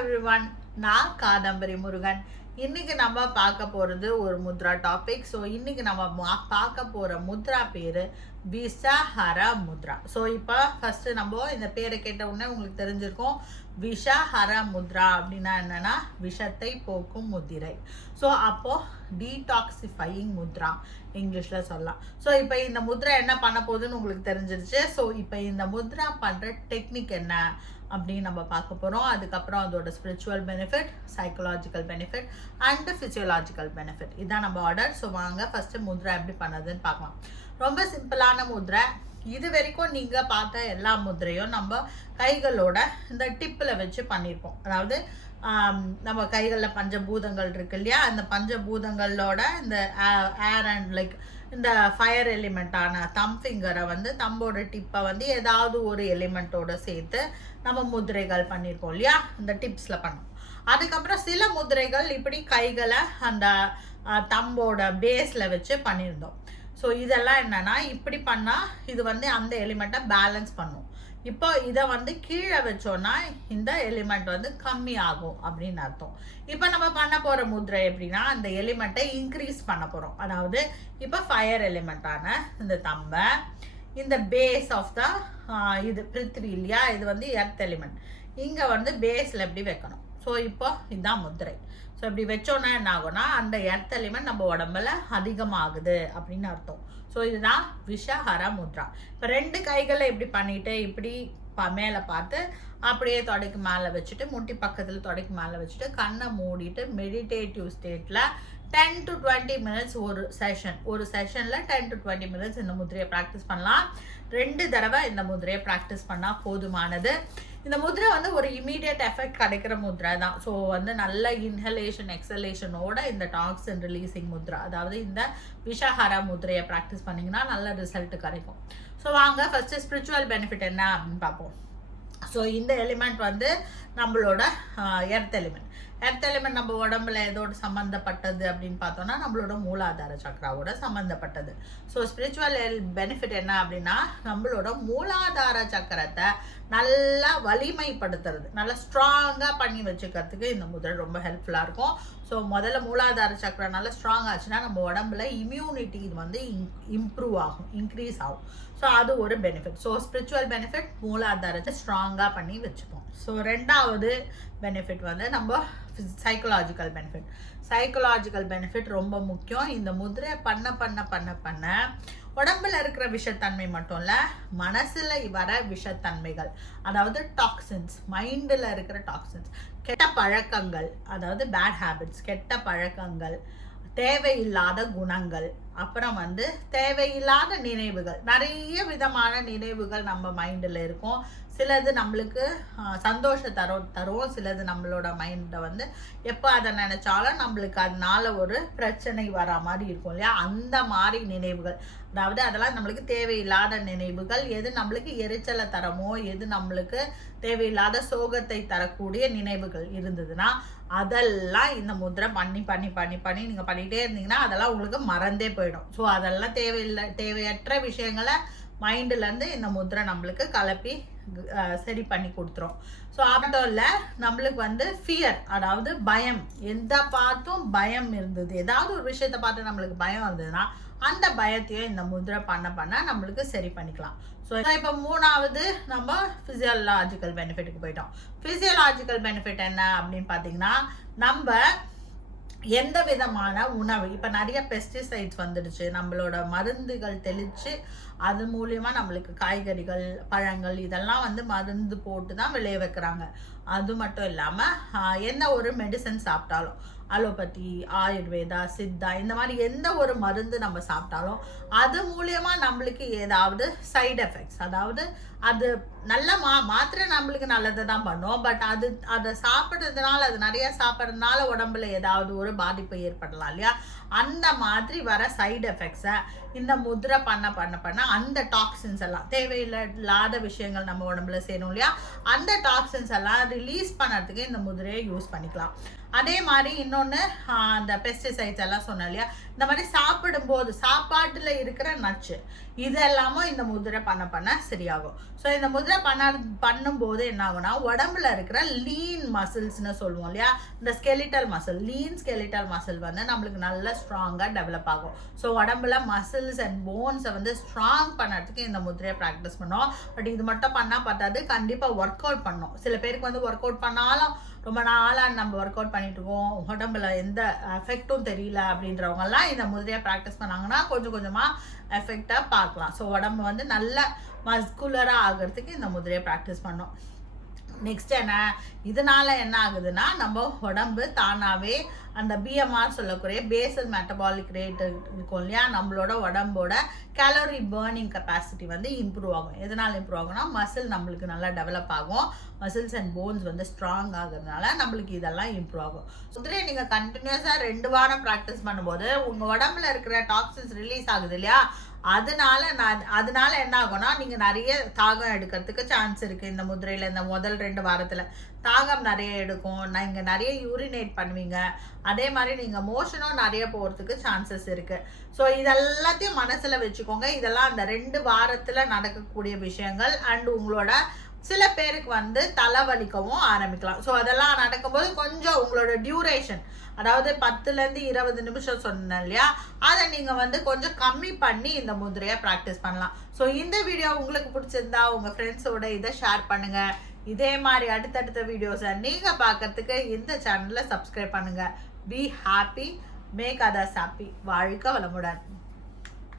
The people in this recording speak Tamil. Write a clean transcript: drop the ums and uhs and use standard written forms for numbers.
everyone, நான் Kadambari Murugan. இன்னைக்கு நம்ம பார்க்க போறது ஒரு முத்ரா டாபிக். ஸோ இன்னைக்கு நம்ம பார்க்க போற முத்ரா பேரு Visahara Mudra. ஸோ இப்போ ஃபர்ஸ்ட் நம்ம இந்த பேரை கேட்ட உடனே உங்களுக்கு தெரிஞ்சிருக்கும். Vishahara Mudra அப்படின்னா என்னன்னா விஷத்தை போக்கும் முதிரை. ஸோ அப்போ டீடாக்சிஃபையிங் முத்ரா இங்கிலீஷ்ல சொல்லலாம். ஸோ இப்போ இந்த முத்ரா என்ன பண்ண போகுதுன்னு உங்களுக்கு தெரிஞ்சிருச்சு. ஸோ இப்போ இந்த முத்ரா பண்ற டெக்னிக் என்ன அப்படின்னு நம்ம பார்க்க போகிறோம். அதுக்கப்புறம் அதோட spiritual benefit, psychological benefit and physiological benefit, இதான் நம்ம ஆர்டர். ஸோ வாங்க ஃபஸ்ட்டு முத்ரா எப்படி பண்ணதுன்னு பார்க்கலாம். ரொம்ப சிம்பிளான முத்ரை. இது வரைக்கும் நீங்கள் பார்த்த எல்லா முதிரையும் நம்ம கைகளோட இந்த டிப்பில் வச்சு பண்ணியிருப்போம். அதாவது நம்ம கைகளில் பஞ்சபூதங்கள் இருக்கு இல்லையா, அந்த பஞ்சபூதங்களோட இந்த ஏர் அண்ட் லைக் இந்த ஃபயர் எலிமெண்ட்டான தம் ஃபிங்கரை வந்து தம்போட டிப்பை வந்து ஏதாவது ஒரு எலிமெண்ட்டோட சேர்த்து நம்ம முதிரைகள் பண்ணியிருப்போம் இல்லையா, இந்த டிப்ஸில் பண்ணோம். அதுக்கப்புறம் சில முதிரைகள் இப்படி கைகளை அந்த தம்போட பேஸில் வச்சு பண்ணியிருந்தோம். ஸோ இதெல்லாம் என்னன்னா இப்படி பண்ணால் இது வந்து அந்த எலிமெண்ட்டை பேலன்ஸ் பண்ணும். இப்போ இதை வந்து கீழே வச்சோன்னா இந்த எலிமெண்ட் வந்து கம்மி ஆகும் அப்படின்னு அர்த்தம். இப்போ நம்ம பண்ண போகிற முத்ரை எப்படின்னா அந்த எலிமெண்ட்டை இன்க்ரீஸ் பண்ண போகிறோம். அதாவது இப்போ ஃபயர் எலிமெண்ட்டான இந்த தம்பை இந்த பேஸ் ஆஃப் த இது பிருத்திவி இல்லையா, இது வந்து எர்த் எலிமெண்ட், இங்கே வந்து பேஸில் எப்படி வைக்கணும். ஸோ இப்போ இதுதான் முத்திரை. ஸோ இப்படி வச்சோன்னா என்ன ஆகும்னா அந்த எர்த் எலிமெண்ட் நம்ம உடம்புல அதிகமாகுது அப்படின்னு அர்த்தம். ஸோ இதுதான் விஷஹர முத்ரா. இப்போ ரெண்டு கைகளை இப்படி பண்ணிட்டு இப்படி மேலே பார்த்து அப்படியே தொடைக்கு மேலே வச்சுட்டு முட்டி பக்கத்தில் தொடைக்கு மேலே வச்சுட்டு கண்ணை மூடிட்டு மெடிடேட்டிவ் ஸ்டேட்டில் 10 to 20 minutes ஒரு செஷனில் 10 to 20 minutes இந்த முதிரையை ப்ராக்டிஸ் பண்ணலாம். 2 தடவை இந்த முதிரையை ப்ராக்டிஸ் பண்ணால் போதுமானது. இந்த முதிரை வந்து ஒரு இமீடியட் எஃபெக்ட் கிடைக்கிற முதிரை தான். ஸோ வந்து நல்ல இன்ஹலேஷன் எக்ஸலேஷனோட இந்த டாக்ஸின் ரிலீசிங் முத்ரா, அதாவது இந்த விஷஹர முதிரையை ப்ராக்டிஸ் பண்ணிங்கன்னா நல்ல ரிசல்ட் கிடைக்கும். ஸோ வாங்க ஃபஸ்ட்டு ஸ்பிரிச்சுவல் பெனிஃபிட் என்ன அப்படின்னு பார்ப்போம். ஸோ இந்த எலிமெண்ட் வந்து நம்மளோட எர்த் எலிமெண்ட். எர்த் எலிமெண்ட் நம்ம உடம்புல எதோட சம்மந்தப்பட்டது அப்படின்னு பார்த்தோம்னா நம்மளோட மூலாதார சக்கராவோட சம்மந்தப்பட்டது. ஸோ ஸ்பிரிச்சுவல் பெனிஃபிட் என்ன அப்படின்னா நம்மளோட மூலாதார சக்கரத்தை நல்லா வலிமைப்படுத்துறது, நல்லா ஸ்ட்ராங்காக பண்ணி வச்சுக்கிறதுக்கு இந்த முதிரை ரொம்ப ஹெல்ப்ஃபுல்லாக இருக்கும். ஸோ முதல்ல மூலாதார சக்கரம் நல்லா ஸ்ட்ராங் ஆச்சுன்னா நம்ம உடம்புல இம்யூனிட்டி வந்து இம்ப்ரூவ் ஆகும், இன்க்ரீஸ் ஆகும். ஸோ அது ஒரு பெனிஃபிட். ஸோ ஸ்பிரிச்சுவல் பெனிஃபிட் மூலாதாரத்தை ஸ்ட்ராங்காக பண்ணி வச்சுப்போம். ஸோ ரெண்டாவது பெனிஃபிட் வந்து நம்ம சைக்கலாஜிக்கல் பெனிஃபிட். சைக்கலாஜிக்கல் பெனிஃபிட் ரொம்ப முக்கியம். இந்த முதிரை பண்ண பண்ண பண்ண பண்ண உடம்புல இருக்கிற விஷத்தன்மை மட்டும் இல்லை, மனசில் வர விஷத்தன்மைகள், அதாவது டாக்ஸின்ஸ், மைண்டில் இருக்கிற டாக்ஸின்ஸ், கெட்ட பழக்கங்கள், அதாவது பேட் ஹேபிட்ஸ், கெட்ட பழக்கங்கள், தேவையில்லாத குணங்கள், அப்புறம் வந்து தேவையில்லாத நினைவுகள், நிறைய விதமான நினைவுகள் நம்ம மைண்டில் இருக்கும். சிலது நம்மளுக்கு சந்தோஷம் தரும், சிலது நம்மளோட மைண்டை வந்து எப்போ அதை நினைச்சாலும் நம்மளுக்கு அதனால ஒரு பிரச்சனை வரா மாதிரி இருக்கும் இல்லையா, அந்த மாதிரி நினைவுகள், அதாவது அதெல்லாம் நம்மளுக்கு தேவையில்லாத நினைவுகள். எது நம்மளுக்கு எரிச்சலை தரமோ, எது நம்மளுக்கு தேவையில்லாத சோகத்தை தரக்கூடிய நினைவுகள் இருந்ததுன்னா அதெல்லாம் இந்த முதிரை பண்ணி பண்ணி பண்ணி பண்ணி நீங்கள் பண்ணிகிட்டே இருந்தீங்கன்னா அதெல்லாம் உங்களுக்கு மறந்தே போயிடும். ஸோ அதெல்லாம் தேவையற்ற விஷயங்களை மைண்டுலேருந்து இந்த முதிரை நம்மளுக்கு கலப்பி சரி பண்ணி கொடுத்துரும். ஸோ அப்போ இல்லை நம்மளுக்கு வந்து ஃபியர், அதாவது பயம், எந்த பார்த்தும் பயம் இருந்தது, ஏதாவது ஒரு விஷயத்தை பார்த்து நம்மளுக்கு பயம் இருந்ததுன்னா அந்த பயத்தையும் இந்த முதிரை பண்ண பண்ண நம்மளுக்கு சரி பண்ணிக்கலாம். ஸோ இப்போ மூணாவது நம்ம ஃபிசியோலாஜிக்கல் பெனிஃபிட்டுக்கு போயிட்டோம். ஃபிசியோலாஜிக்கல் பெனிஃபிட் என்ன அப்படின்னு பார்த்தீங்கன்னா நம்ம எந்த விதமான உணவு, இப்போ நிறைய பெஸ்டிசைட்ஸ் வந்துடுச்சு, நம்மளோட மருந்துகள் தெளித்து அது மூலியமாக நம்மளுக்கு காய்கறிகள் பழங்கள் இதெல்லாம் வந்து மருந்து போட்டு தான் விளைய வைக்கிறாங்க. அது மட்டும் இல்லாமல் எந்த ஒரு மெடிசன் சாப்பிட்டாலும், அலோபதி, ஆயுர்வேதா, சித்தா, இந்த மாதிரி எந்த ஒரு மருந்து நம்ம சாப்பிட்டாலும் அது மூலியமாக நம்மளுக்கு ஏதாவது சைடு எஃபெக்ட்ஸ், அதாவது அது நல்ல மாத்திரை நம்மளுக்கு நல்லதை தான் பண்ணும், பட் அதை சாப்பிட்றதுனால, அது நிறைய சாப்பிட்றதுனால உடம்புல ஏதாவது ஒரு பாதிப்பு ஏற்படலாம் இல்லையா, அந்த மாதிரி வர சைடு எஃபெக்ட்ஸை இந்த முதிரை பண்ண பண்ண பண்ண அந்த டாக்ஸின்ஸ் எல்லாம், தேவையில்லாத விஷயங்கள் நம்ம உடம்புல சேரும் இல்லையா, அந்த டாக்ஸின்ஸ் எல்லாம் ரிலீஸ் பண்ணுறதுக்கு இந்த முதிரையை யூஸ் பண்ணிக்கலாம். அதே மாதிரி இன்னொன்று அந்த பெஸ்டிசைட்ஸ் எல்லாம் சொன்னோம் இல்லையா, இந்த மாதிரி சாப்பிடும்போது சாப்பாட்டில் இருக்கிற நச்சு இதெல்லாமும் இந்த முதிரை பண்ண சரியாகும். ஸோ இந்த முதிரை பண்ணும்போது என்ன ஆகும்னா உடம்புல இருக்கிற லீன் மசில்ஸ்னு சொல்லுவோம் இல்லையா, இந்த skeletal muscle, lean skeletal muscle வந்து நம்மளுக்கு நல்லா ஸ்ட்ராங்காக டெவலப் ஆகும். ஸோ உடம்புல மசில்ஸ் அண்ட் போன்ஸை வந்து ஸ்ட்ராங் பண்ணுறதுக்கு இந்த முதிரையை ப்ராக்டிஸ் பண்ணோம். பட் இது மட்டும் பண்ணால் பார்த்தாது, கண்டிப்பாக ஒர்க் அவுட் பண்ணோம். சில பேருக்கு வந்து ஒர்க் அவுட் பண்ணாலும் ரொம்ப நாளாக நம்ம ஒர்க் அவுட் பண்ணிட்டு இருக்கோம், உடம்புல எந்த எஃபெக்டும் தெரியல அப்படின்றவங்கலாம் இந்த முதிரையை ப்ராக்டிஸ் பண்ணாங்கன்னா கொஞ்சம் கொஞ்சமாக எஃபெக்டாக பார்க்கலாம். ஸோ உடம்பு வந்து நல்ல மஸ்குலராக ஆகிறதுக்கு இந்த முதிரையை ப்ராக்டிஸ் பண்ணோம். நெக்ஸ்ட் என்ன, இதனால என்ன ஆகுதுன்னா நம்ம உடம்பு தானாகவே அந்த பிஎம்ஆர் சொல்லக்கூடிய பேசல் மெட்டபாலிக் ரேட் இருக்கும் இல்லையா, நம்மளோட உடம்போட கேலரி பேர்னிங் கெப்பாசிட்டி வந்து இம்ப்ரூவ் ஆகும். எதனால் இம்ப்ரூவ் ஆகும்னா மசில் நம்மளுக்கு நல்லா டெவலப் ஆகும், மசில்ஸ் அண்ட் போன்ஸ் வந்து ஸ்ட்ராங் ஆகுறதுனால நம்மளுக்கு இதெல்லாம் இம்ப்ரூவ் ஆகும். சுத்திரே நீங்கள் கண்டினியூஸாக 2 வாரம் ப்ராக்டிஸ் பண்ணும்போது உங்கள் உடம்புல இருக்கிற டாக்ஸின்ஸ் ரிலீஸ் ஆகுது இல்லையா, அதனால என்ன ஆகும்னா நீங்கள் நிறைய தாகம் எடுக்கிறதுக்கு சான்ஸ் இருக்குது. இந்த முதிரையில் இந்த முதல் 2 வாரத்தில் தாகம் நிறைய எடுக்கும், நீங்கள் நிறைய யூரினேட் பண்ணுவீங்க, அதே மாதிரி நீங்கள் மோஷனும் நிறைய போகிறதுக்கு சான்சஸ் இருக்குது. ஸோ இதெல்லாத்தையும் மனசில் வச்சுக்கோங்க. இதெல்லாம் அந்த 2 வாரத்தில் நடக்கக்கூடிய விஷயங்கள். அண்ட் உங்களோட சில பேருக்கு வந்து தலைவலிக்கவும் ஆரம்பிக்கலாம். ஸோ அதெல்லாம் நடக்கும்போது கொஞ்சம் உங்களோட டியூரேஷன், அதாவது 10லேருந்து 20 நிமிஷம் சொன்னேன் இல்லையா, அதை நீங்கள் வந்து கொஞ்சம் கம்மி பண்ணி இந்த முதிரையை ப்ராக்டிஸ் பண்ணலாம். ஸோ இந்த வீடியோ உங்களுக்கு பிடிச்சிருந்தா உங்கள் ஃப்ரெண்ட்ஸோட இதை ஷேர் பண்ணுங்கள். இதே மாதிரி அடுத்தடுத்த வீடியோஸை நீங்கள் பார்க்கறதுக்கு இந்த சேனலை சப்ஸ்கிரைப் பண்ணுங்கள். Be happy, make others happy. வாழ்க வளமுடன்.